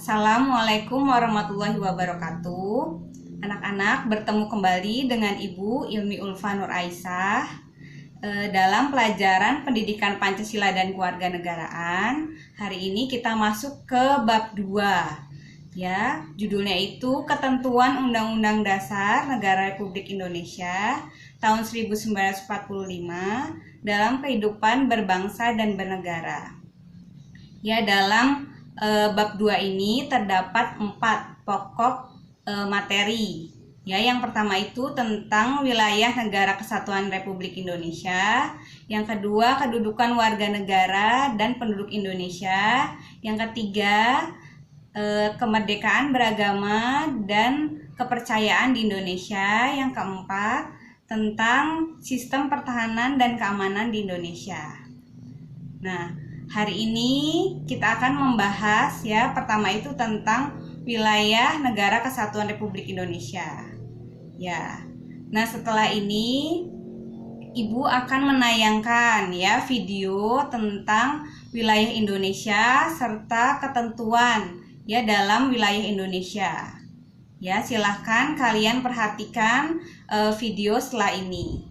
Assalamualaikum warahmatullahi wabarakatuh. Anak-anak, bertemu kembali dengan Ibu Ilmi Ulfa Nur Aisyah dalam pelajaran Pendidikan Pancasila dan Kewarganegaraan. Hari ini kita masuk ke bab 2. Ya, judulnya itu Ketentuan Undang-Undang Dasar Negara Republik Indonesia tahun 1945 dalam kehidupan berbangsa dan bernegara. Ya, dalam bab 2 ini terdapat 4 pokok materi. Ya, yang pertama itu tentang wilayah negara kesatuan Republik Indonesia. Yang kedua, kedudukan warga negara dan penduduk Indonesia. Yang ketiga, kemerdekaan beragama dan kepercayaan di Indonesia. Yang keempat, tentang sistem pertahanan dan keamanan di Indonesia. Nah, hari ini kita akan membahas ya, pertama itu tentang wilayah negara kesatuan Republik Indonesia. Ya. Nah, setelah ini Ibu akan menayangkan ya video tentang wilayah Indonesia serta ketentuan ya dalam wilayah Indonesia. Ya, silahkan kalian perhatikan video setelah ini.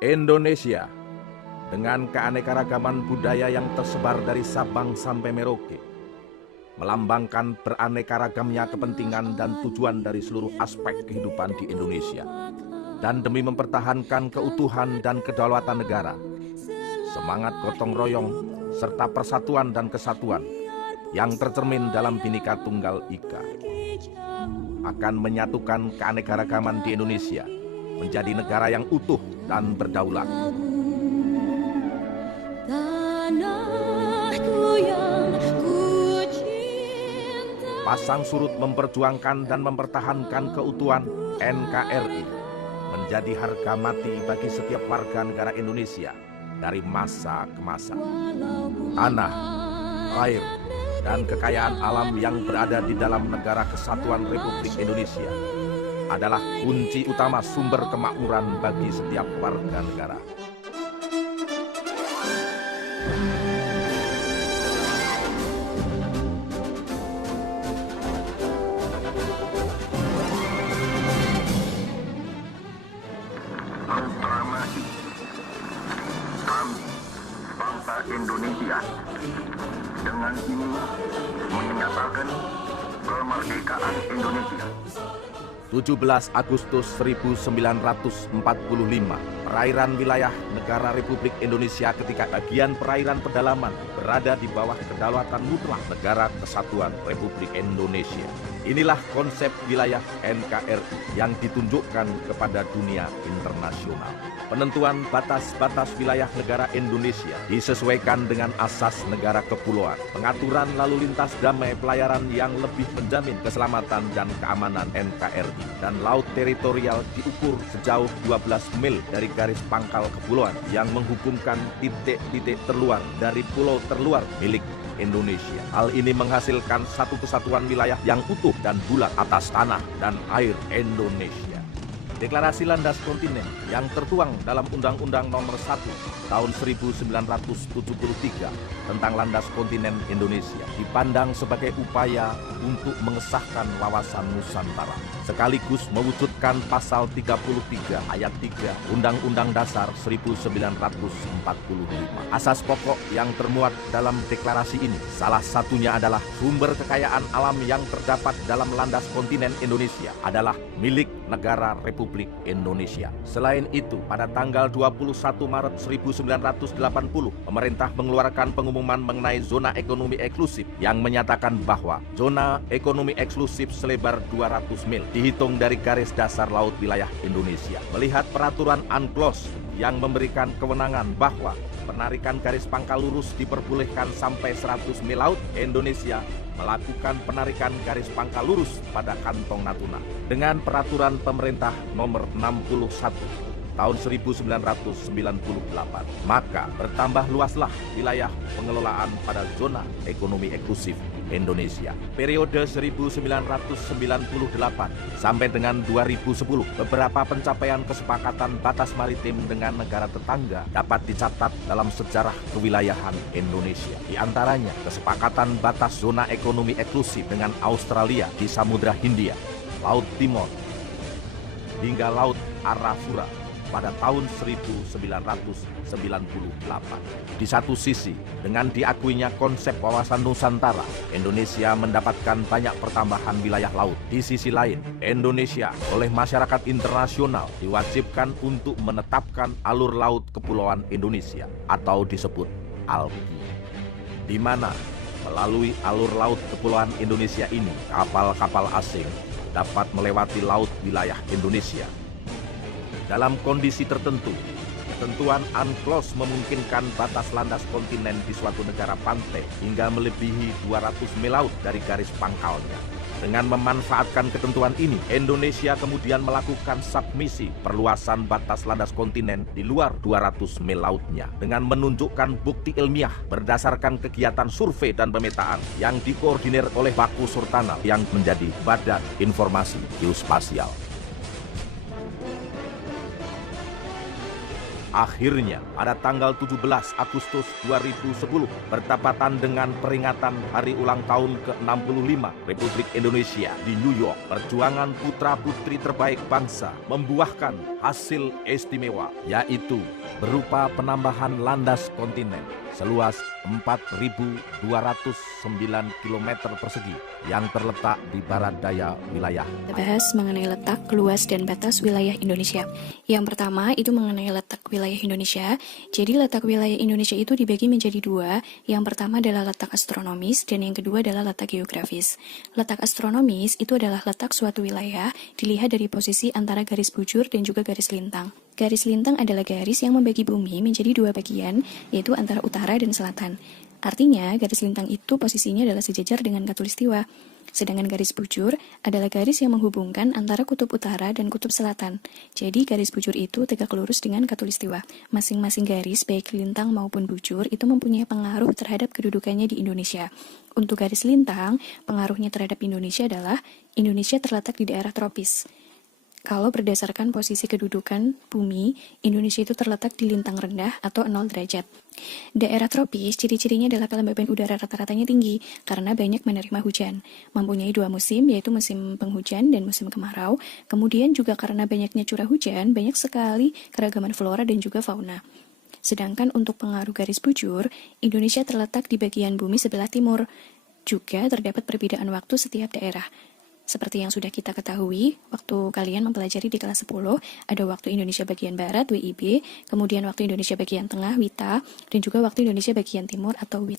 Indonesia dengan keanekaragaman budaya yang tersebar dari Sabang sampai Merauke melambangkan beraneka-ragamnya kepentingan dan tujuan dari seluruh aspek kehidupan di Indonesia. Dan demi mempertahankan keutuhan dan kedaulatan negara, semangat gotong royong serta persatuan dan kesatuan yang tercermin dalam Bhinneka Tunggal Ika akan menyatukan keanekaragaman di Indonesia menjadi negara yang utuh dan berdaulat. Pasang surut memperjuangkan dan mempertahankan keutuhan NKRI menjadi harga mati bagi setiap warga negara Indonesia dari masa ke masa. Tanah, air, dan kekayaan alam yang berada di dalam negara kesatuan Republik Indonesia adalah kunci utama sumber kemakmuran bagi setiap warga negara. Proklamasi kami, bangsa Indonesia, dengan ini menyatakan kemerdekaan Indonesia. 17 Agustus 1945, perairan wilayah negara Republik Indonesia ketika bagian perairan pedalaman berada di bawah kedaulatan mutlak negara kesatuan Republik Indonesia. Inilah konsep wilayah NKRI yang ditunjukkan kepada dunia internasional. Penentuan batas-batas wilayah negara Indonesia disesuaikan dengan asas negara kepulauan, pengaturan lalu lintas damai pelayaran yang lebih menjamin keselamatan dan keamanan NKRI, dan laut teritorial diukur sejauh 12 mil dari garis pangkal kepulauan yang menghubungkan titik-titik terluar dari pulau terluar milik Indonesia. Hal ini menghasilkan satu kesatuan wilayah yang utuh dan bulat atas tanah dan air Indonesia. Deklarasi Landas Kontinen yang tertuang dalam Undang-Undang Nomor 1 Tahun 1973 tentang Landas Kontinen Indonesia dipandang sebagai upaya untuk mengesahkan wawasan Nusantara, sekaligus mewujudkan Pasal 33 Ayat 3 Undang-Undang Dasar 1945. Asas pokok yang termuat dalam deklarasi ini salah satunya adalah sumber kekayaan alam yang terdapat dalam landas kontinen Indonesia adalah milik negara Republik Indonesia. Selain itu, pada tanggal 21 Maret 1980, pemerintah mengeluarkan pengumuman mengenai zona ekonomi eksklusif yang menyatakan bahwa zona ekonomi eksklusif selebar 200 mil dihitung dari garis dasar laut wilayah Indonesia. Melihat peraturan UNCLOS yang memberikan kewenangan bahwa penarikan garis pangkal lurus diperbolehkan sampai 100 mil laut, Indonesia melakukan penarikan garis pangkal lurus pada kantong Natuna dengan peraturan pemerintah nomor 61 tahun 1998. Maka bertambah luaslah wilayah pengelolaan pada zona ekonomi eksklusif Indonesia. Periode 1998 sampai dengan 2010, beberapa pencapaian kesepakatan batas maritim dengan negara tetangga dapat dicatat dalam sejarah kewilayahan Indonesia. Di antaranya, kesepakatan batas zona ekonomi eksklusif dengan Australia di Samudra Hindia, Laut Timor, hingga Laut Arafura pada tahun 1998. Di satu sisi, dengan diakuinya konsep wawasan Nusantara, Indonesia mendapatkan banyak pertambahan wilayah laut. Di sisi lain, Indonesia oleh masyarakat internasional diwajibkan untuk menetapkan alur laut kepulauan Indonesia atau disebut ALKI, di mana melalui alur laut kepulauan Indonesia ini, kapal-kapal asing dapat melewati laut wilayah Indonesia. Dalam kondisi tertentu, ketentuan UNCLOS memungkinkan batas landas kontinen di suatu negara pantai hingga melebihi 200 mil laut dari garis pangkalnya. Dengan memanfaatkan ketentuan ini, Indonesia kemudian melakukan submisi perluasan batas landas kontinen di luar 200 mil lautnya dengan menunjukkan bukti ilmiah berdasarkan kegiatan survei dan pemetaan yang dikoordinir oleh Baku Surtanal yang menjadi Badan Informasi Geospasial. Akhirnya, pada tanggal 17 Agustus 2010, bertepatan dengan peringatan Hari Ulang Tahun ke-65 Republik Indonesia di New York, perjuangan putra-putri terbaik bangsa membuahkan hasil istimewa, yaitu berupa penambahan landas kontinen seluas 4.209 km persegi yang terletak di barat daya wilayah. Kita bahas mengenai letak, luas, dan batas wilayah Indonesia. Yang pertama itu mengenai letak wilayah Indonesia. Jadi letak wilayah Indonesia itu dibagi menjadi dua. Yang pertama adalah letak astronomis dan yang kedua adalah letak geografis. Letak astronomis itu adalah letak suatu wilayah dilihat dari posisi antara garis bujur dan juga garis lintang. Garis lintang adalah garis yang membagi bumi menjadi dua bagian, yaitu antara utara dan selatan. Artinya, garis lintang itu posisinya adalah sejajar dengan khatulistiwa. Sedangkan garis bujur adalah garis yang menghubungkan antara kutub utara dan kutub selatan. Jadi, garis bujur itu tegak lurus dengan khatulistiwa. Masing-masing garis, baik lintang maupun bujur, itu mempunyai pengaruh terhadap kedudukannya di Indonesia. Untuk garis lintang, pengaruhnya terhadap Indonesia adalah Indonesia terletak di daerah tropis. Kalau berdasarkan posisi kedudukan bumi, Indonesia itu terletak di lintang rendah atau 0 derajat. Daerah tropis, ciri-cirinya adalah kelembaban udara rata-ratanya tinggi karena banyak menerima hujan. Mempunyai dua musim, yaitu musim penghujan dan musim kemarau. Kemudian juga karena banyaknya curah hujan, banyak sekali keragaman flora dan juga fauna. Sedangkan untuk pengaruh garis bujur, Indonesia terletak di bagian bumi sebelah timur. Juga terdapat perbedaan waktu setiap daerah. Seperti yang sudah kita ketahui, waktu kalian mempelajari di kelas 10, ada waktu Indonesia bagian Barat, WIB, kemudian waktu Indonesia bagian Tengah, WITA, dan juga waktu Indonesia bagian Timur atau WIT.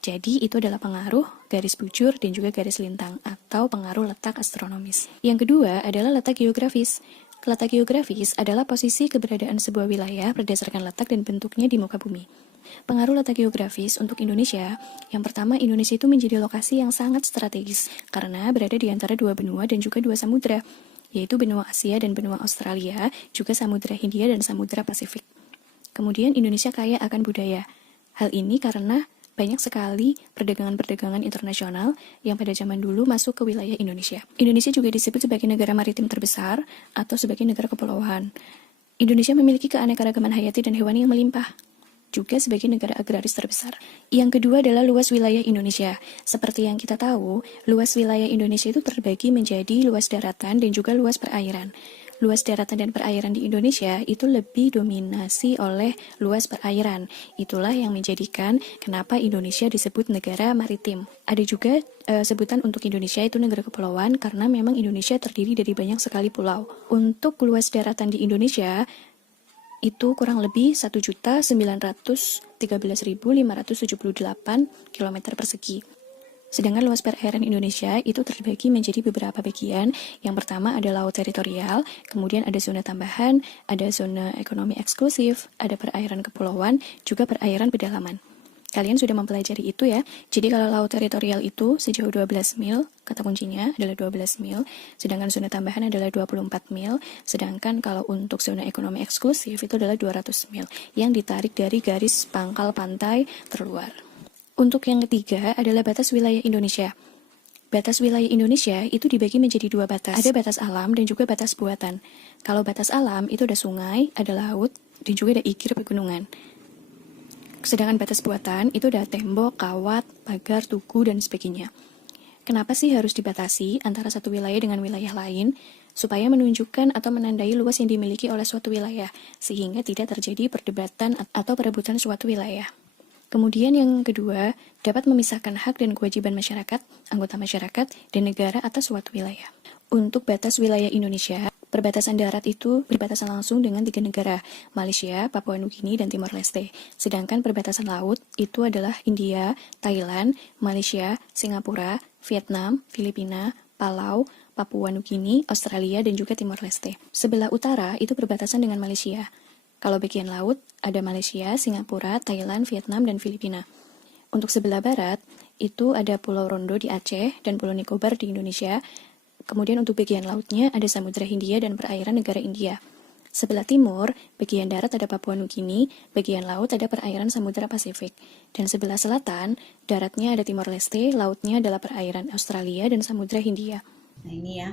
Jadi, itu adalah pengaruh garis bujur dan juga garis lintang, atau pengaruh letak astronomis. Yang kedua adalah letak geografis. Letak geografis adalah posisi keberadaan sebuah wilayah berdasarkan letak dan bentuknya di muka bumi. Pengaruh letak geografis untuk Indonesia, yang pertama Indonesia itu menjadi lokasi yang sangat strategis karena berada di antara dua benua dan juga dua samudra, yaitu benua Asia dan benua Australia, juga Samudra Hindia dan Samudra Pasifik. Kemudian Indonesia kaya akan budaya. Hal ini karena banyak sekali perdagangan-perdagangan internasional yang pada zaman dulu masuk ke wilayah Indonesia. Indonesia juga disebut sebagai negara maritim terbesar atau sebagai negara kepulauan. Indonesia memiliki keanekaragaman hayati dan hewani yang melimpah. Juga sebagai negara agraris terbesar. Yang kedua adalah luas wilayah Indonesia. Seperti yang kita tahu, luas wilayah Indonesia itu terbagi menjadi luas daratan dan juga luas perairan. Luas daratan dan perairan di Indonesia itu lebih dominasi oleh luas perairan. Itulah yang menjadikan kenapa Indonesia disebut negara maritim. Ada juga sebutan untuk Indonesia itu negara kepulauan karena memang Indonesia terdiri dari banyak sekali pulau. Untuk luas daratan di Indonesia itu kurang lebih 1.913.578 km persegi. Sedangkan luas perairan Indonesia itu terbagi menjadi beberapa bagian. Yang pertama ada laut teritorial, kemudian ada zona tambahan, ada zona ekonomi eksklusif, ada perairan kepulauan, juga perairan pedalaman. Kalian sudah mempelajari itu ya. Jadi kalau laut teritorial itu sejauh 12 mil, kata kuncinya adalah 12 mil, sedangkan zona tambahan adalah 24 mil, sedangkan kalau untuk zona ekonomi eksklusif itu adalah 200 mil, yang ditarik dari garis pangkal pantai terluar. Untuk yang ketiga adalah batas wilayah Indonesia. Batas wilayah Indonesia itu dibagi menjadi dua batas. Ada batas alam dan juga batas buatan. Kalau batas alam itu ada sungai, ada laut, dan juga ada ikir pegunungan. Sedangkan batas buatan itu ada tembok, kawat, pagar, tugu, dan sebagainya. Kenapa sih harus dibatasi antara satu wilayah dengan wilayah lain? Supaya menunjukkan atau menandai luas yang dimiliki oleh suatu wilayah, sehingga tidak terjadi perdebatan atau perebutan suatu wilayah. Kemudian yang kedua, dapat memisahkan hak dan kewajiban masyarakat, anggota masyarakat, dan negara atas suatu wilayah. Untuk batas wilayah Indonesia, perbatasan darat itu berbatasan langsung dengan 3 negara, Malaysia, Papua Nugini, dan Timor Leste. Sedangkan perbatasan laut itu adalah India, Thailand, Malaysia, Singapura, Vietnam, Filipina, Palau, Papua Nugini, Australia, dan juga Timor Leste. Sebelah utara itu berbatasan dengan Malaysia. Kalau bagian laut, ada Malaysia, Singapura, Thailand, Vietnam, dan Filipina. Untuk sebelah barat, itu ada Pulau Rondo di Aceh dan Pulau Nicobar di Indonesia. Kemudian untuk bagian lautnya ada Samudra Hindia dan perairan negara India. Sebelah timur, bagian darat ada Papua Nugini, bagian laut ada perairan Samudra Pasifik. Dan sebelah selatan, daratnya ada Timor Leste, lautnya adalah perairan Australia dan Samudra Hindia. Nah ini ya.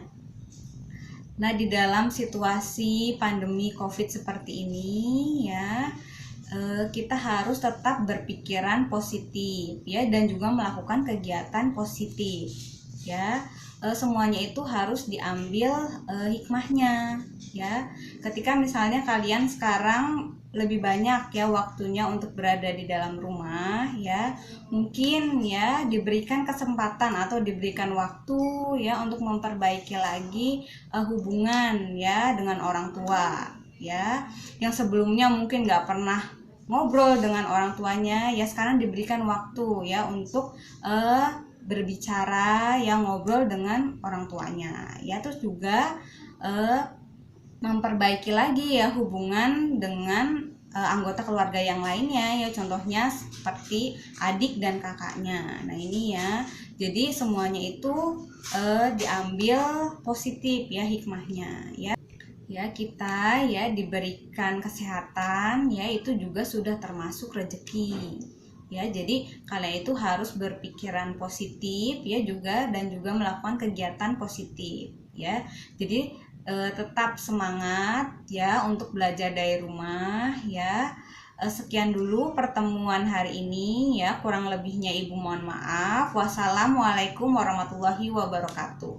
Nah, di dalam situasi pandemi COVID seperti ini ya, kita harus tetap berpikiran positif ya, dan juga melakukan kegiatan positif ya. Semuanya itu harus diambil hikmahnya ya. Ketika misalnya kalian sekarang lebih banyak ya waktunya untuk berada di dalam rumah ya, mungkin ya diberikan kesempatan atau diberikan waktu ya untuk memperbaiki lagi hubungan ya dengan orang tua ya, yang sebelumnya mungkin nggak pernah ngobrol dengan orang tuanya ya, sekarang diberikan waktu ya untuk berbicara yang ngobrol dengan orang tuanya ya. Terus juga memperbaiki lagi ya hubungan dengan anggota keluarga yang lainnya ya, contohnya seperti adik dan kakaknya. Nah ini ya, jadi semuanya itu diambil positif ya hikmahnya ya. Ya kita ya diberikan kesehatan ya, itu juga sudah termasuk rezeki ya. Jadi kalian itu harus berpikiran positif ya juga, dan juga melakukan kegiatan positif ya. Jadi tetap semangat ya untuk belajar dari rumah ya. Sekian dulu pertemuan hari ini ya, kurang lebihnya Ibu mohon maaf. Wassalamualaikum warahmatullahi wabarakatuh.